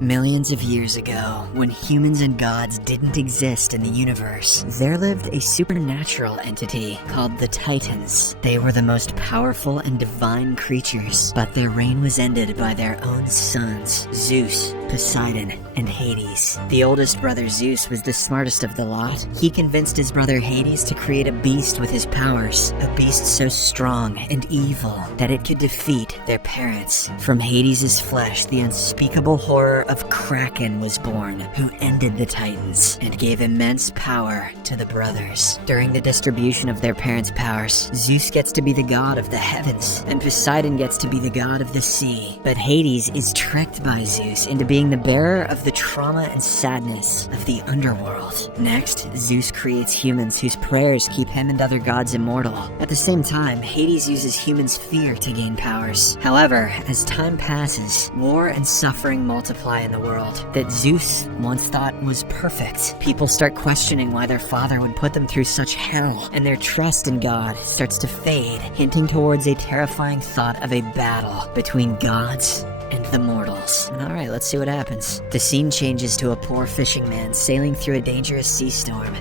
Millions of years ago, when humans and gods didn't exist in the universe, there lived a supernatural entity called the Titans. They were the most powerful and divine creatures, but their reign was ended by their own sons, Zeus, Poseidon, and Hades. The oldest brother Zeus was the smartest of the lot. He convinced his brother Hades to create a beast with his powers, a beast so strong and evil that it could defeat their parents. From Hades' flesh, the unspeakable horror of Kraken was born, who ended the Titans and gave immense power to the brothers. During the distribution of their parents' powers, Zeus gets to be the god of the heavens, and Poseidon gets to be the god of the sea. But Hades is tricked by Zeus into being the bearer of the trauma and sadness of the Underworld. Next, Zeus creates humans whose prayers keep him and other gods immortal. At the same time, Hades uses humans' fear to gain powers. However, as time passes, war and suffering multiply in the world that Zeus once thought was perfect. People start questioning why their father would put them through such hell, and their trust in God starts to fade, hinting towards a terrifying thought of a battle between gods and the mortals. Alright, let's see what happens. The scene changes to a poor fishing man sailing through a dangerous sea storm.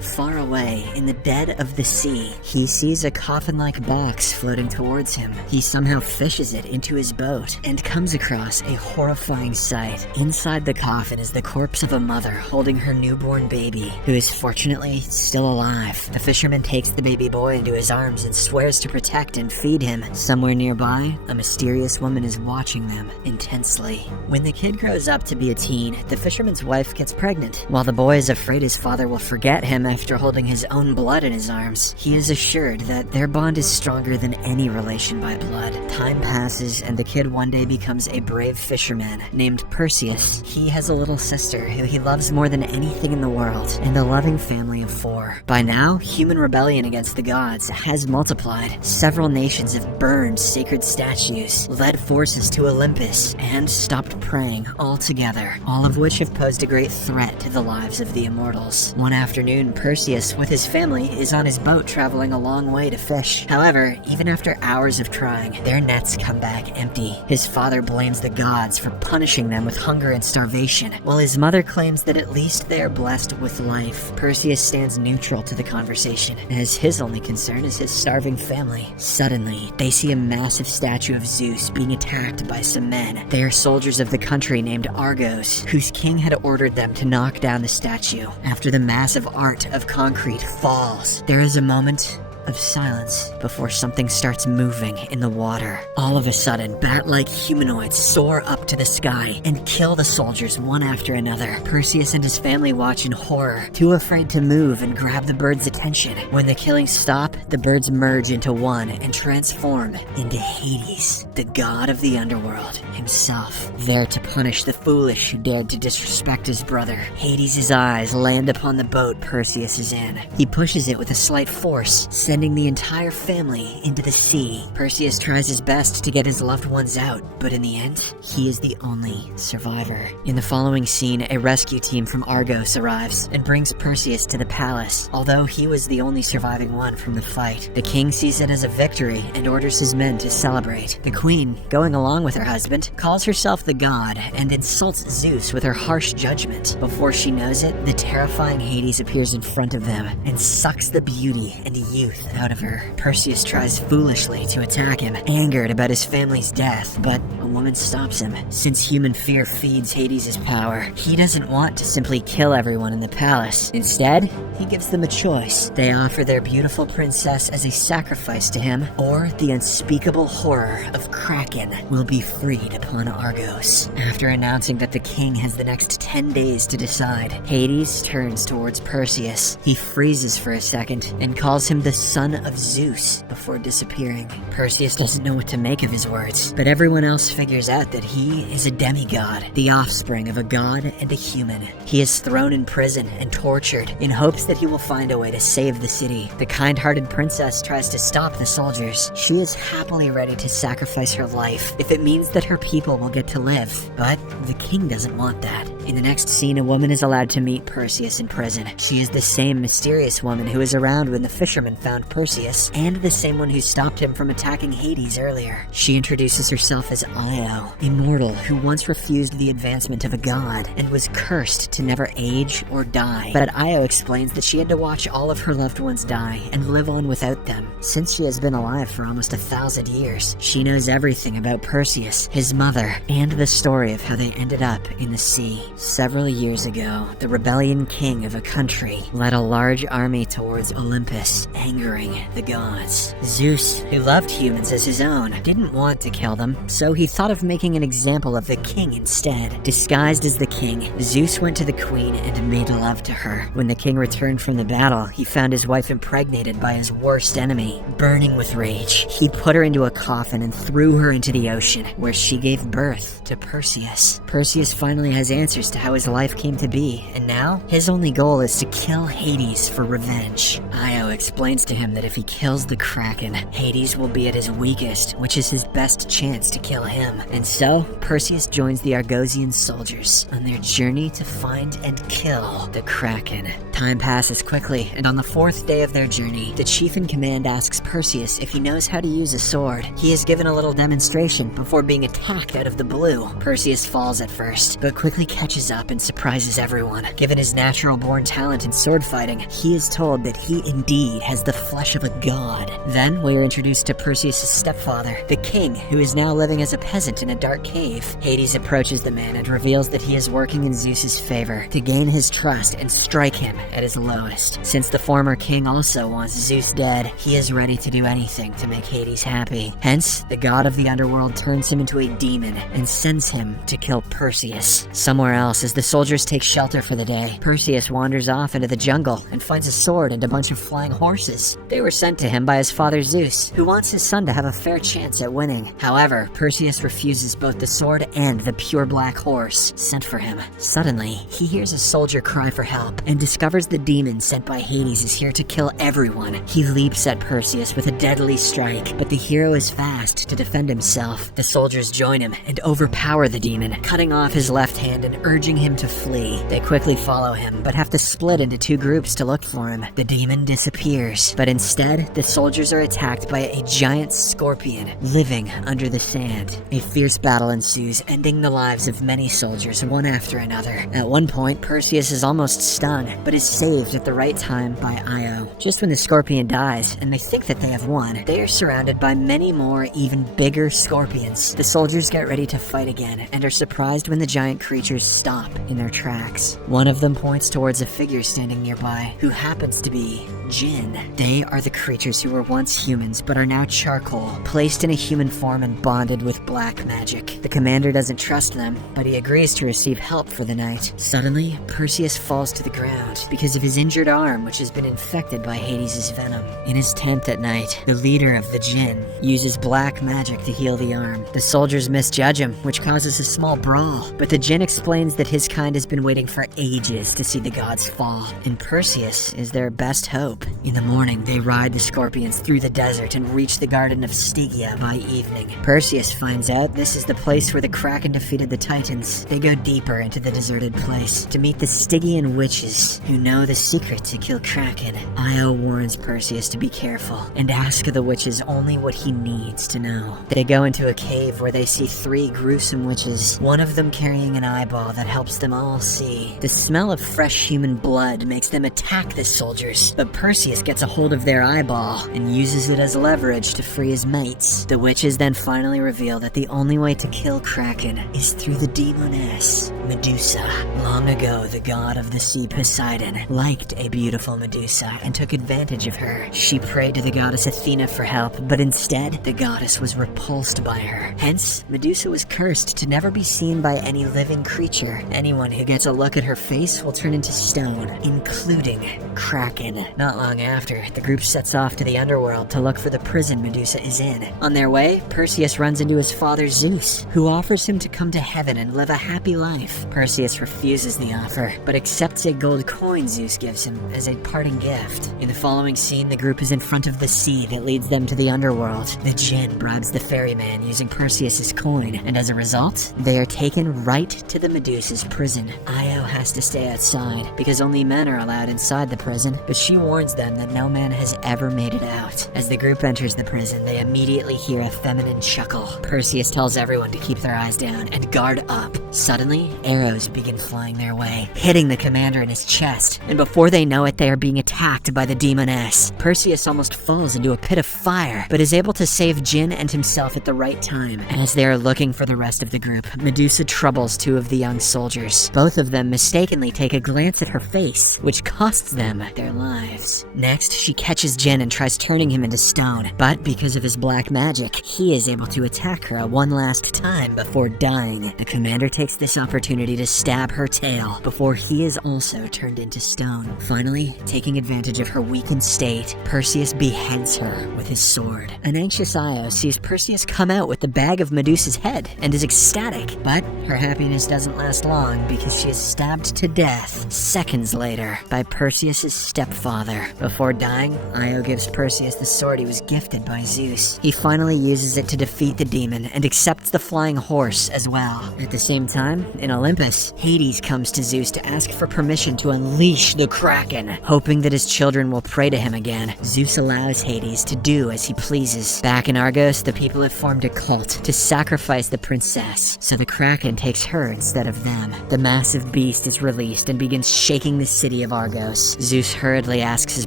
Far away, in the dead of the sea, he sees a coffin-like box floating towards him. He somehow fishes it into his boat and comes across a horrifying sight. Inside the coffin is the corpse of a mother holding her newborn baby, who is fortunately still alive. The fisherman takes the baby boy into his arms and swears to protect and feed him. Somewhere nearby, a mysterious woman is watching them intensely. When the kid grows up to be a teen, the fisherman's wife gets pregnant. While the boy is afraid his father will forget him after holding his own blood in his arms, he is assured that their bond is stronger than any relation by blood. Time passes, and the kid one day becomes a brave fisherman named Perseus. He has a little sister who he loves more than anything in the world, and a loving family of 4. By now, human rebellion against the gods has multiplied. Several nations have burned sacred statues, led forces to Olympus, and stopped praying altogether, all of which have posed a great threat to the lives of the immortals. One afternoon, Perseus, with his family, is on his boat traveling a long way to fish. However, even after hours of trying, their nets come back empty. His father blames the gods for punishing them with hunger and starvation, while his mother claims that at least they are blessed with life. Perseus stands neutral to the conversation, as his only concern is his starving family. Suddenly, they see a massive statue of Zeus being attacked by some men. They are soldiers of the country named Argos, whose king had ordered them to knock down the statue. After the massive art of concrete falls, there is a moment of silence before something starts moving in the water. All of a sudden, bat-like humanoids soar up to the sky and kill the soldiers one after another. Perseus and his family watch in horror, too afraid to move and grab the birds' attention. When the killings stop, the birds merge into one and transform into Hades, the god of the Underworld himself, there to punish the foolish who dared to disrespect his brother. Hades' eyes land upon the boat Perseus is in. He pushes it with a slight force, sending the entire family into the sea. Perseus tries his best to get his loved ones out, but in the end, he is the only survivor. In the following scene, a rescue team from Argos arrives and brings Perseus to the palace. Although he was the only surviving one from the fight, the king sees it as a victory and orders his men to celebrate. The queen, going along with her husband, calls herself the god and insults Zeus with her harsh judgment. Before she knows it, the terrifying Hades appears in front of them and sucks the beauty and youth out of her. Perseus tries foolishly to attack him, angered about his family's death, but a woman stops him. Since human fear feeds Hades' power, he doesn't want to simply kill everyone in the palace. Instead, he gives them a choice. They offer their beautiful princess as a sacrifice to him, or the unspeakable horror of Kraken will be freed upon Argos. After announcing that the king has the next 10 days to decide, Hades turns towards Perseus. He freezes for a second and calls him the son of Zeus before disappearing. Perseus doesn't know what to make of his words, but everyone else figures out that he is a demigod, the offspring of a god and a human. He is thrown in prison and tortured in hopes that he will find a way to save the city. The kind-hearted princess tries to stop the soldiers. She is happily ready to sacrifice her life if it means that her people will get to live. But the king doesn't want that. In the next scene, a woman is allowed to meet Perseus in prison. She is the same mysterious woman who was around when the fisherman found Perseus, and the same one who stopped him from attacking Hades earlier. She introduces herself as Io, immortal who once refused the advancement of a god and was cursed to never age or die. But Io explains that she had to watch all of her loved ones die and live on without them. Since she has been alive for almost 1,000 years, she knows everything about Perseus, his mother, and the story of how they ended up in the sea. Several years ago, the rebellion king of a country led a large army towards Olympus, angering the gods. Zeus, who loved humans as his own, didn't want to kill them, so he thought of making an example of the king instead. Disguised as the king, Zeus went to the queen and made love to her. When the king returned from the battle, he found his wife impregnated by his worst enemy. Burning with rage, he put her into a coffin and threw her into the ocean, where she gave birth to Perseus. Perseus finally has answers to how his life came to be, and now his only goal is to kill Hades for revenge. Io explains to him that if he kills the Kraken, Hades will be at his weakest, which is his best chance to kill him. And so, Perseus joins the Argosian soldiers on their journey to find and kill the Kraken. Time passes quickly, and on the 4th day of their journey, the chief in command asks Perseus if he knows how to use a sword. He is given a little demonstration before being attacked out of the blue. Perseus falls at first, but quickly catches up and surprises everyone. Given his natural-born talent in sword fighting, he is told that he indeed has the flesh of a god. Then we are introduced to Perseus' stepfather, the king, who is now living as a peasant in a dark cave. Hades approaches the man and reveals that he is working in Zeus's favor to gain his trust and strike him at his lowest. Since the former king also wants Zeus dead, he is ready to do anything to make Hades happy. Hence, the god of the underworld turns him into a demon and sends him to kill Perseus. Somewhere else, as the soldiers take shelter for the day, Perseus wanders off into the jungle and finds a sword and a bunch of flying horses. They were sent to him by his father Zeus, who wants his son to have a fair chance at winning. However, Perseus refuses both the sword and the pure black horse sent for him. Suddenly, he hears a soldier cry for help and discovers the demon sent by Hades is here to kill everyone. He leaps at Perseus with a deadly strike, but the hero is fast to defend himself. The soldiers join him and overpower the demon, cutting off his left hand and urging him to flee. They quickly follow him, but have to split into 2 groups to look for him. The demon disappears, but instead, the soldiers are attacked by a giant scorpion living under the sand. A fierce battle ensues, ending the lives of many soldiers one after another. At one point, Perseus is almost stung, but is saved at the right time by Io. Just when the scorpion dies, and they think that they have won, they are surrounded by many more, even bigger scorpions. The soldiers get ready to fight again, and are surprised when the giant creatures stop in their tracks. One of them points towards a figure standing nearby, who happens to be Jinn. They are the creatures who were once humans, but are now charcoal, placed in a human form and bonded with black magic. The commander doesn't trust them, but he agrees to receive help for the night. Suddenly, Perseus falls to the ground because of his injured arm, which has been infected by Hades' venom. In his tent at night, the leader of the Jinn uses black magic to heal the arm. The soldiers misjudge him, which causes a small brawl, but the Jinn explains that his kind has been waiting for ages to see the gods fall, and Perseus is their best hope. In the morning, they ride the scorpions through the desert and reach the Garden of Stygia by evening. Perseus finds out this is the place where the Kraken defeated the Titans. They go deeper into the deserted place to meet the Stygian witches, who know the secret to kill Kraken. Io warns Perseus to be careful and ask the witches only what he needs to know. They go into a cave where they see 3 gruesome witches, one of them carrying an eyeball that helps them all see. The smell of fresh human blood makes them attack the soldiers, but Perseus gets a hold of their eyeball and uses it as leverage to free his mates. The witches then finally reveal that the only way to kill Kraken is through the demoness, Medusa. Long ago, the god of the sea Poseidon liked a beautiful Medusa and took advantage of her. She prayed to the goddess Athena for help, but instead, the goddess was repulsed by her. Hence, Medusa was cursed to never be seen by any living creature. Anyone who gets a look at her face will turn into stone, including Kraken. Not long after, the group sets off to the Underworld to look for the prison Medusa is in. On their way, Perseus runs into his father Zeus, who offers him to come to heaven and live a happy life. Perseus refuses the offer, but accepts a gold coin Zeus gives him as a parting gift. In the following scene, the group is in front of the sea that leads them to the Underworld. The djinn bribes the ferryman using Perseus's coin, and as a result, they are taken right to the Medusa's prison. Io has to stay outside, because only men are allowed inside the prison, but she warns them that no man has ever made it out. As the group enters the prison, they immediately hear a feminine chuckle. Perseus tells everyone to keep their eyes down and guard up. Suddenly, arrows begin flying their way, hitting the commander in his chest, and before they know it, they are being attacked by the demoness. Perseus almost falls into a pit of fire, but is able to save Jin and himself at the right time. As they are looking for the rest of the group, Medusa troubles two of the young soldiers. Both of them mistakenly take a glance at her face, which costs them their lives. Next, she catches Jin and tries turning him into stone, but because of his black magic, he is able to attack her one last time before dying. The commander takes this opportunity to stab her tail before he is also turned into stone. Finally, taking advantage of her weakened state, Perseus beheads her with his sword. An anxious Io sees Perseus come out with the bag of Medusa's head and is ecstatic, but her happiness doesn't last long because she is stabbed to death seconds later by Perseus's stepfather. Before dying, Io gives Perseus the sword he was gifted by Zeus. He finally uses it to defeat the demon and accepts the flying horse as well. At the same time, in Olympus, Hades comes to Zeus to ask for permission to unleash the Kraken, hoping that his children will pray to him again. Zeus allows Hades to do as he pleases. Back in Argos, the people have formed a cult to sacrifice the princess, so the Kraken takes her instead of them. The massive beast is released and begins shaking the city of Argos. Zeus hurriedly asks his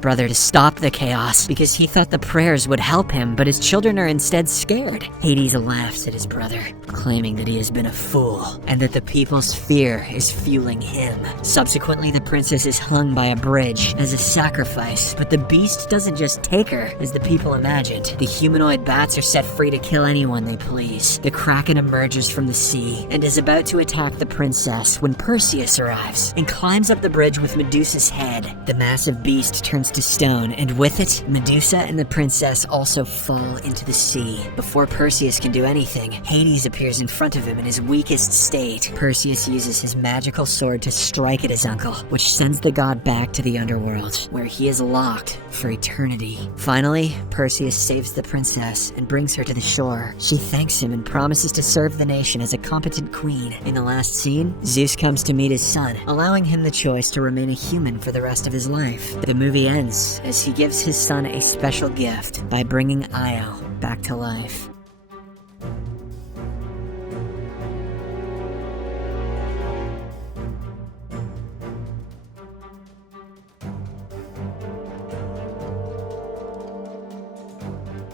brother to stop the chaos because he thought the prayers would help him, but his children are instead scared. Hades laughs at his brother, claiming that he has been a fool and that the people's fear is fueling him. Subsequently, the princess is hung by a bridge as a sacrifice, but the beast doesn't just take her as the people imagined. The humanoid bats are set free to kill anyone they please. The Kraken emerges from the sea and is about to attack the princess when Perseus arrives and climbs up the bridge with Medusa's head. The massive beast turns to stone, and with it, Medusa and the princess also fall into the sea. Before Perseus can do anything, Hades appears in front of him in his weakest state. Perseus uses his magical sword to strike at his uncle, which sends the god back to the Underworld, where he is locked for eternity. Finally, Perseus saves the princess and brings her to the shore. She thanks him and promises to serve the nation as a competent queen. In the last scene, Zeus comes to meet his son, allowing him the choice to remain a human for the rest of his life. The movie ends as he gives his son a special gift by bringing Io back to life.